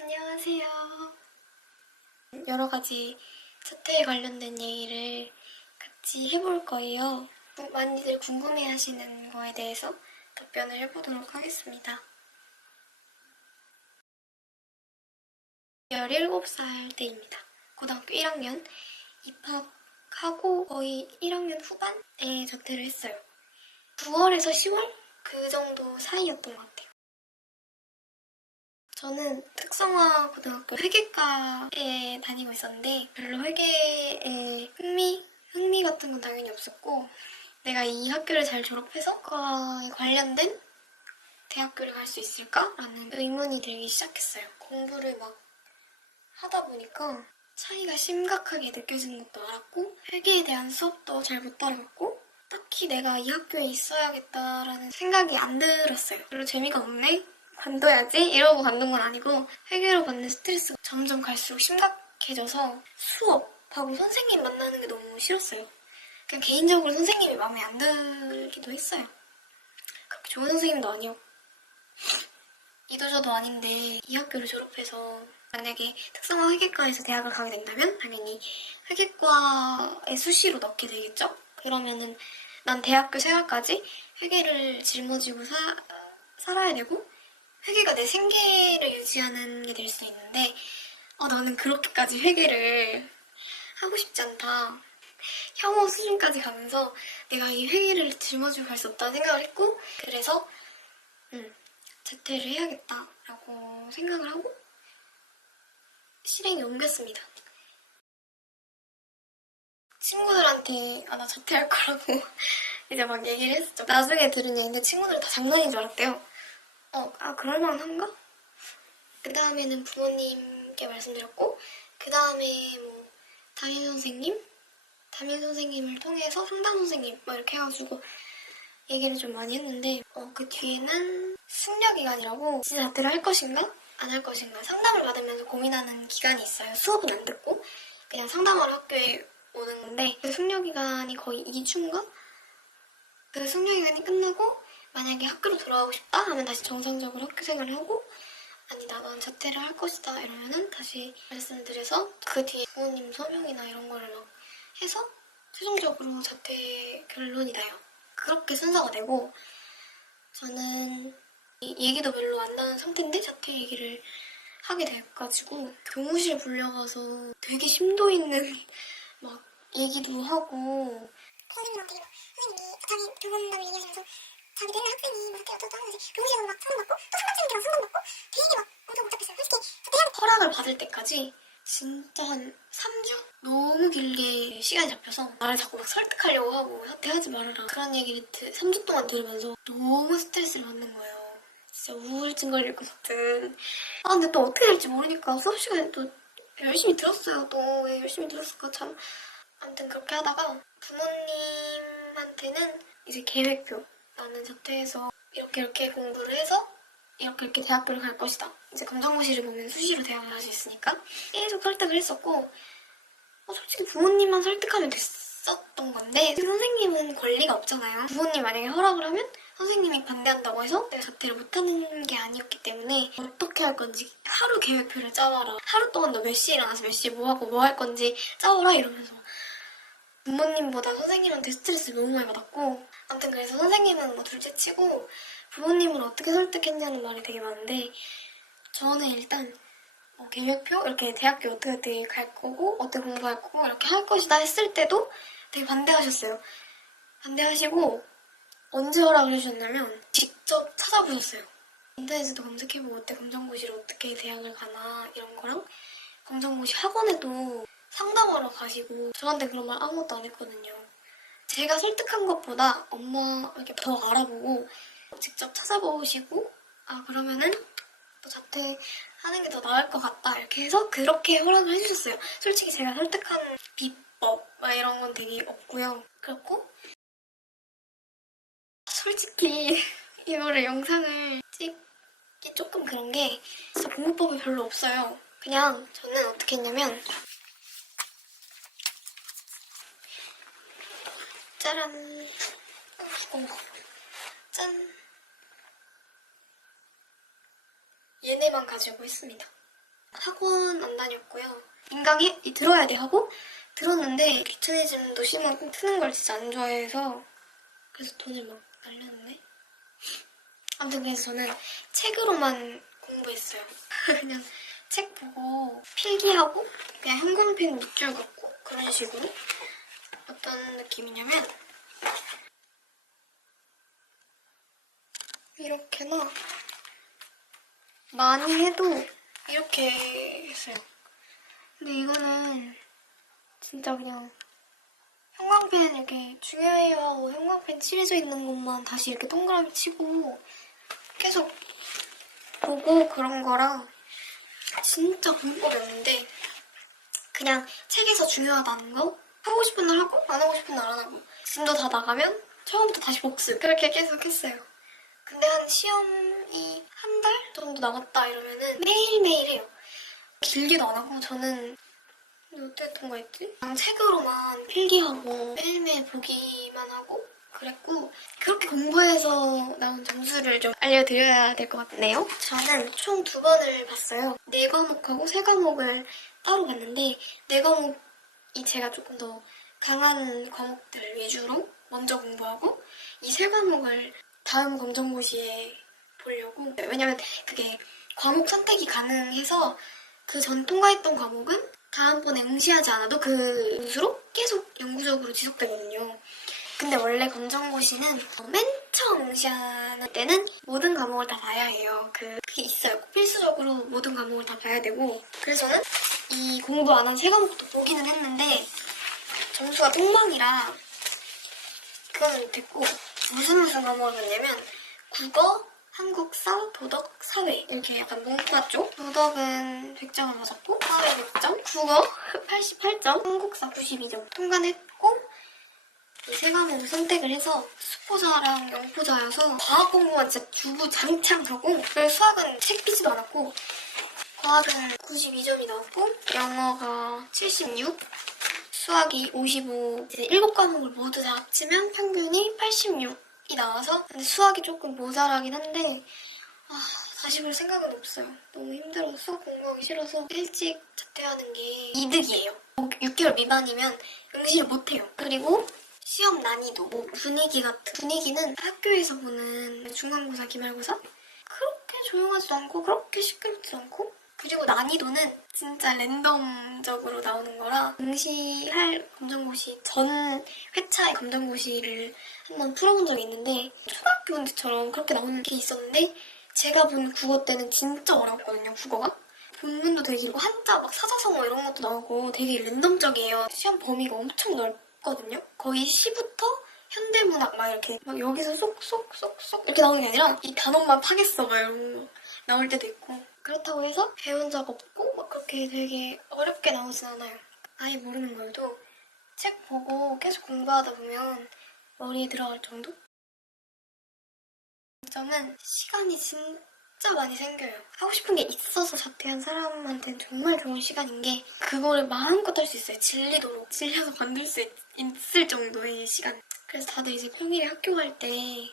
안녕하세요. 여러 가지 자퇴에 관련된 얘기를 같이 해볼 거예요. 많이들 궁금해하시는 거에 대해서 답변을 해보도록 하겠습니다. 17살 때입니다. 고등학교 1학년 입학하고 거의 1학년 후반에 자퇴를 했어요. 9월에서 10월? 그 정도 사이였던 것 같아요. 저는 특성화 고등학교 회계과에 다니고 있었는데 별로 회계에 흥미 같은 건 당연히 없었고 내가 이 학교를 잘 졸업해서 그거에 관련된 대학교를 갈 수 있을까라는 의문이 들기 시작했어요. 공부를 막 하다 보니까 차이가 심각하게 느껴지는 것도 알았고 회계에 대한 수업도 잘 못 따라갔고 딱히 내가 이 학교에 있어야겠다라는 생각이 안 들었어요. 별로 재미가 없네? 관둬야지? 이러고 관둔 건 아니고 회계로 받는 스트레스가 점점 갈수록 심각해져서 수업하고 선생님 만나는 게 너무 싫었어요. 그냥 개인적으로 선생님이 마음에 안 들기도 했어요. 그렇게 좋은 선생님도 아니었고 이도저도 아닌데 이 학교를 졸업해서 만약에 특성화 회계과에서 대학을 가게 된다면 당연히 회계과에 수시로 넣게 되겠죠? 그러면은 난 대학교 생활까지 회계를 짊어지고 살아야 되고 회계가 내 생계를 유지하는 게 될 수 있는데 나는 그렇게까지 회계를 하고 싶지 않다. 혐오 수준까지 가면서 내가 이 회계를 짊어지고 갈 수 없다는 생각을 했고 그래서 자퇴를 해야겠다라고 생각을 하고 실행에 옮겼습니다. 친구들한테 나 자퇴할 거라고 이제 막 얘기를 했었죠. 나중에 들은 얘기인데 친구들 다 장난인 줄 알았대요. 그럴만한가? 그 다음에는 부모님께 말씀드렸고 그 다음에 뭐 담임 선생님을 통해서 상담 선생님 뭐 이렇게 해가지고 얘기를 좀 많이 했는데 그 뒤에는 숙려 기간이라고 진짜 자퇴를 할 것인가? 안 할 것인가? 상담을 받으면서 고민하는 기간이 있어요. 수업은 안 듣고 그냥 상담하러 학교에 오는 건데 그 숙려 기간이 거의 2주인가? 그 숙려 기간이 끝나고 만약에 학교로 돌아가고 싶다 하면 다시 정상적으로 학교 생활을 하고 아니다 넌 자퇴를 할 것이다 이러면은 다시 말씀드려서 그 뒤에 부모님 서명이나 이런 거를 막 해서 최종적으로 자퇴 결론이 나요. 그렇게 순서가 되고 저는 얘기도 별로 안 나는 상태인데 자퇴 얘기를 하게 돼가지고 교무실 불려가서 되게 심도 있는 막 얘기도 하고 선생님한테 선생님이 자기 교본담을 얘기하시면서 자기도 옛날 학생이 뭐 자퇴 어쩌고 하는지 교무실에서 막 상담받고 또 상담쌤들이랑 상담받고 되게 막 엄청 복잡했어요. 솔직히 자퇴하는 허락을 받을 때까지 진짜 한 3주? 너무 길게 시간이 잡혀서 나를 자꾸 막 설득하려고 하고 자퇴하지 말아라 그런 얘기를 3주 동안 들으면서 너무 스트레스를 받는 거예요. 진짜 우울증 걸릴 것 같은. 근데 또 어떻게 될지 모르니까 수업 시간에 또 열심히 들었어요. 또 왜 열심히 들었을까 참. 아무튼 그렇게 하다가 부모님한테는 이제 계획표 나는 자퇴해서 이렇게 공부를 해서 이렇게 대학교를 갈 것이다. 이제 검정고시를 보면 수시로 대학을 갈 수 있으니까 계속 설득을 했었고 솔직히 부모님만 설득하면 됐었던 건데 선생님은 권리가 없잖아요. 부모님 만약에 허락을 하면 선생님이 반대한다고 해서 내가 자퇴를 못하는 게 아니었기 때문에 어떻게 할 건지 하루 계획표를 짜와라. 하루 동안 너 몇 시에 일어나서 몇 시에 뭐 하고 뭐 할 건지 짜와라 이러면서 부모님보다 선생님한테 스트레스를 너무 많이 받았고 아무튼 그래서 선생님은 뭐 둘째치고 부모님을 어떻게 설득했냐는 말이 되게 많은데 저는 일단 계획표 이렇게 대학교 어떻게 갈 거고 어떻게 공부할 거고 이렇게 할 것이다 했을 때도 되게 반대하셨어요. 반대하시고 언제 허락을 해주셨냐면 직접 찾아보셨어요. 인터넷에도 검색해보고 어때 검정고시를 어떻게 대학을 가나 이런 거랑 검정고시 학원에도 상담하러 가시고 저한테 그런 말 아무것도 안 했거든요. 제가 설득한 것보다 엄마 이렇게 더 알아보고 직접 찾아보시고 그러면은 또 자퇴하는 게 더 나을 것 같다 이렇게 해서 그렇게 허락을 해주셨어요. 솔직히 제가 설득한 비법 막 이런 건 되게 없고요. 그렇고 솔직히 이거를 영상을 찍기 조금 그런 게 진짜 공부법이 별로 없어요. 그냥 저는 어떻게 했냐면 짜란 짠 얘네만 가지고 했습니다. 학원 안 다녔고요. 인강에 들어야 돼 하고 들었는데 귀차니즘도 심하고 트는 걸 진짜 안 좋아해서 그래서 돈을 막 날렸네. 아무튼 그래서 저는 책으로만 공부했어요. 그냥 책 보고 필기하고 그냥 형광펜 밑줄 긋고 그런 식으로. 어떤 느낌이냐면 이렇게나 많이 해도 이렇게 했어요. 근데 이거는 진짜 그냥 형광펜 이렇게 중요해요 하고 형광펜 칠해져 있는 것만 다시 이렇게 동그라미 치고 계속 보고 그런 거랑 진짜 공법이 없는데 그냥 책에서 중요하다는 거 하고 싶은 날 하고 안 하고 싶은 날 안 하고 진도 다 나가면 처음부터 다시 복습 그렇게 계속 했어요. 근데 한 시험이 한 달 정도 남았다 이러면은 매일매일 해요. 길게도 안 하고 저는 어떻게 통과했지? 그냥 책으로만 필기하고 매일매일 보기만 하고 그랬고 그렇게 공부해서 나온 점수를 좀 알려드려야 될 것 같네요. 저는 총 2번을 봤어요. 4과목하고 3과목을 따로 봤는데 4과목이 제가 조금 더 강한 과목들 위주로 먼저 공부하고 이 3과목을 다음 검정고시에 보려고. 왜냐면 그게 과목 선택이 가능해서 그 전 통과했던 과목은 다음번에 응시하지 않아도 그 점수로 계속 영구적으로 지속되거든요. 근데 원래 검정고시는 맨 처음 응시하는 때는 모든 과목을 다 봐야 해요. 그게 있어요. 필수적으로 모든 과목을 다 봐야 되고 그래서 저는 이 공부 안 한 3과목도 보기는 했는데 점수가 똥망이라 그건 못했고 무슨 과목을 봤냐면 국어, 한국사, 도덕, 사회 이렇게 약간 뭉클했죠? 도덕은 100점을 맞았고 사회 100점, 국어 88점, 한국사 92점 통과했고 이 3과목을 선택을 해서 수포자랑 영포자여서 과학 공부만 진짜 주구장창하고 그리고 수학은 책 피지도 않았고 과학은 92점이 나왔고 영어가 76, 수학이 55 이제 7과목을 모두 다 합치면 평균이 86이 나와서 근데 수학이 조금 모자라긴 한데 다시 볼 생각은 없어요. 너무 힘들어서 수학 공부하기 싫어서 일찍 자퇴하는 게 이득이에요. 6개월 미만이면 응시를 못해요. 그리고 시험 난이도, 뭐 분위기는 학교에서 보는 중간고사, 기말고사 그렇게 조용하지도 않고 그렇게 시끄럽지도 않고 그리고 난이도는 진짜 랜덤적으로 나오는 거라 응시할 검정고시 전 회차의 검정고시를 한번 풀어본 적이 있는데 초등학교 문제처럼 그렇게 나오는 게 있었는데 제가 본 국어 때는 진짜 어렵거든요, 국어가. 본문도 되게 길고 한자 막 사자성어 이런 것도 나오고 되게 랜덤적이에요. 시험 범위가 엄청 넓거든요. 거의 시부터 현대문학 막 이렇게 막 여기서 쏙쏙쏙쏙 이렇게 나오는 게 아니라 이 단어만 파겠어 막 이런 거 나올 때도 있고 그렇다고 해서 배운 적 없고 막 그렇게 되게 어렵게 나오진 않아요. 아예 모르는 걸도 책 보고 계속 공부하다 보면 머리에 들어갈 정도? 장점은 시간이 진짜 많이 생겨요. 하고 싶은 게 있어서 자퇴한 사람한테는 정말 좋은 시간인 게 그거를 마음껏 할 수 있어요. 질리도록. 질려서 관둘 수 있을 정도의 시간. 그래서 다들 이제 평일에 학교 갈 때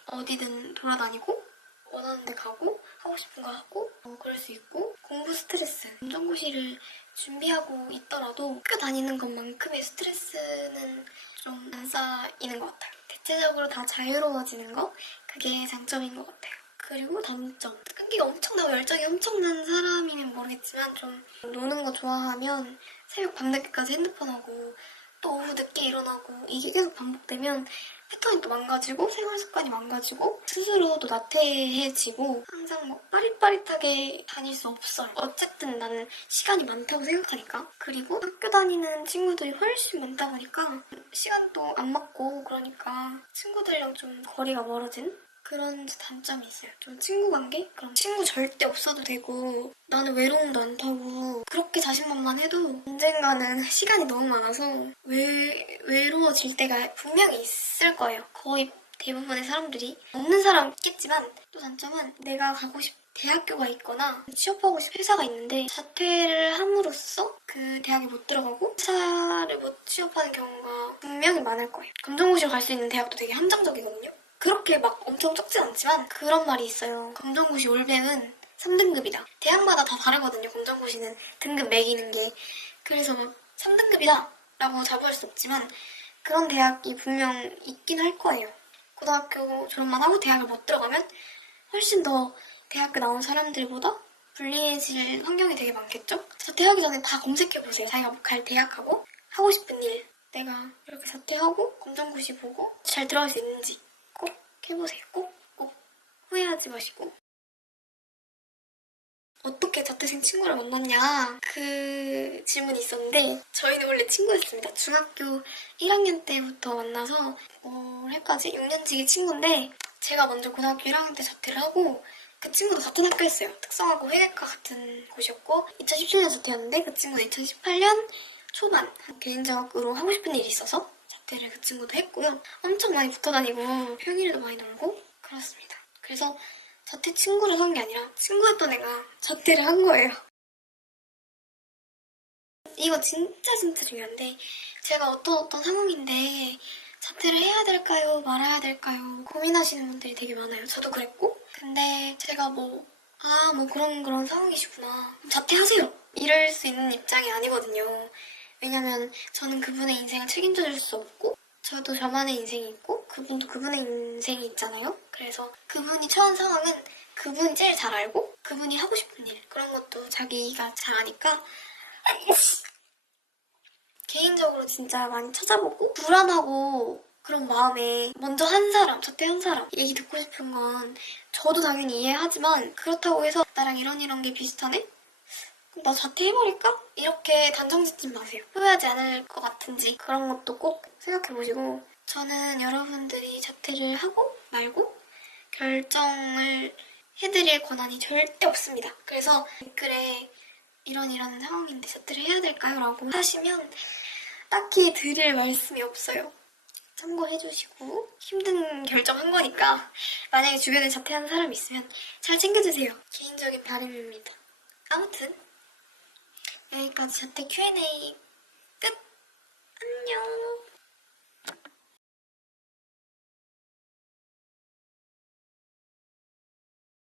어디든 돌아다니고 원하는 데 가고 하고 싶은 거 하고 그럴 수 있고 공부 스트레스. 검정고시를 준비하고 있더라도 학교 다니는 것만큼의 스트레스는 좀 안 쌓이는 것 같아요. 대체적으로 다 자유로워지는 거? 그게 장점인 것 같아요. 그리고 단점. 끈기가 엄청나고 열정이 엄청난 사람이면 모르겠지만 좀 노는 거 좋아하면 새벽 밤늦게까지 핸드폰하고 또 오후 늦게 일어나고 이게 계속 반복되면 패턴이 또 망가지고 생활 습관이 망가지고 스스로도 나태해지고 항상 뭐 빠릿빠릿하게 다닐 수 없어요. 어쨌든 나는 시간이 많다고 생각하니까. 그리고 학교 다니는 친구들이 훨씬 많다 보니까 시간도 안 맞고 그러니까 친구들이랑 좀 거리가 멀어진 그런 단점이 있어요. 좀 친구 관계? 그럼 친구 절대 없어도 되고 나는 외로움도 안 타고 그렇게 자신만만해도 언젠가는 시간이 너무 많아서 외로워질 때가 분명히 있을 거예요. 거의 대부분의 사람들이. 없는 사람 있겠지만 또 단점은 내가 가고 싶은 대학교가 있거나 취업하고 싶은 회사가 있는데 자퇴를 함으로써 그 대학에 못 들어가고 회사를 못 취업하는 경우가 분명히 많을 거예요. 검정고시로 갈 수 있는 대학도 되게 한정적이거든요. 그렇게 막 엄청 적진 않지만 그런 말이 있어요. 검정고시 올백은 3등급이다. 대학마다 다 다르거든요. 검정고시는 등급 매기는 게. 그래서 막 3등급이다 라고 자부할 수 없지만 그런 대학이 분명 있긴 할 거예요. 고등학교 졸업만 하고 대학을 못 들어가면 훨씬 더 대학교 나온 사람들보다 불리해질 환경이 되게 많겠죠? 자퇴하기 전에 다 검색해보세요. 자기가 갈 대학하고 하고 싶은 일. 내가 이렇게 자퇴하고 검정고시 보고 잘 들어갈 수 있는지 꼭 해보세요. 꼭 후회하지 마시고. 어떻게 자퇴생 친구를 만났냐 그 질문이 있었는데 저희는 원래 친구였습니다. 중학교 1학년 때부터 만나서 올해까지 6년지기 친구인데 제가 먼저 고등학교 1학년 때 자퇴를 하고 그 친구도 같은 학교였어요. 특성화고 회계과 같은 곳이었고 2017년 자퇴였는데 그 친구는 2018년 초반 개인적으로 하고 싶은 일이 있어서 자퇴를 그 친구도 했고요. 엄청 많이 붙어 다니고 평일에도 많이 놀고 그렇습니다. 그래서 자퇴 친구를 한 게 아니라 친구였던 애가 자퇴를 한 거예요. 이거 진짜 중요한데 제가 어떤 상황인데 자퇴를 해야 될까요? 말아야 될까요? 고민하시는 분들이 되게 많아요. 저도 그랬고 근데 제가 그런 상황이시구나. 자퇴하세요. 이럴 수 있는 입장이 아니거든요. 왜냐면 저는 그분의 인생을 책임져 줄 수 없고 저도 저만의 인생이 있고 그분도 그분의 인생이 있잖아요. 그래서 그분이 처한 상황은 그분이 제일 잘 알고 그분이 하고 싶은 일 그런 것도 자기가 잘 아니까 개인적으로 진짜 많이 찾아보고 불안하고 그런 마음에 먼저 한 사람, 자퇴한 사람 얘기 듣고 싶은 건 저도 당연히 이해하지만 그렇다고 해서 나랑 이런 게 비슷하네? 그럼 나 자퇴해버릴까? 이렇게 단정 짓지 마세요. 후회하지 않을 것 같은지 그런 것도 꼭 생각해보시고 저는 여러분들이 자퇴를 하고 말고 결정을 해드릴 권한이 절대 없습니다. 그래서 댓글에 이런 상황인데 자퇴를 해야 될까요? 라고 하시면 딱히 드릴 말씀이 없어요. 참고해주시고 힘든 결정한 거니까 만약에 주변에 자퇴하는 사람 있으면 잘 챙겨주세요. 개인적인 바람입니다. 아무튼 여기까지 자퇴 Q&A 끝! 안녕!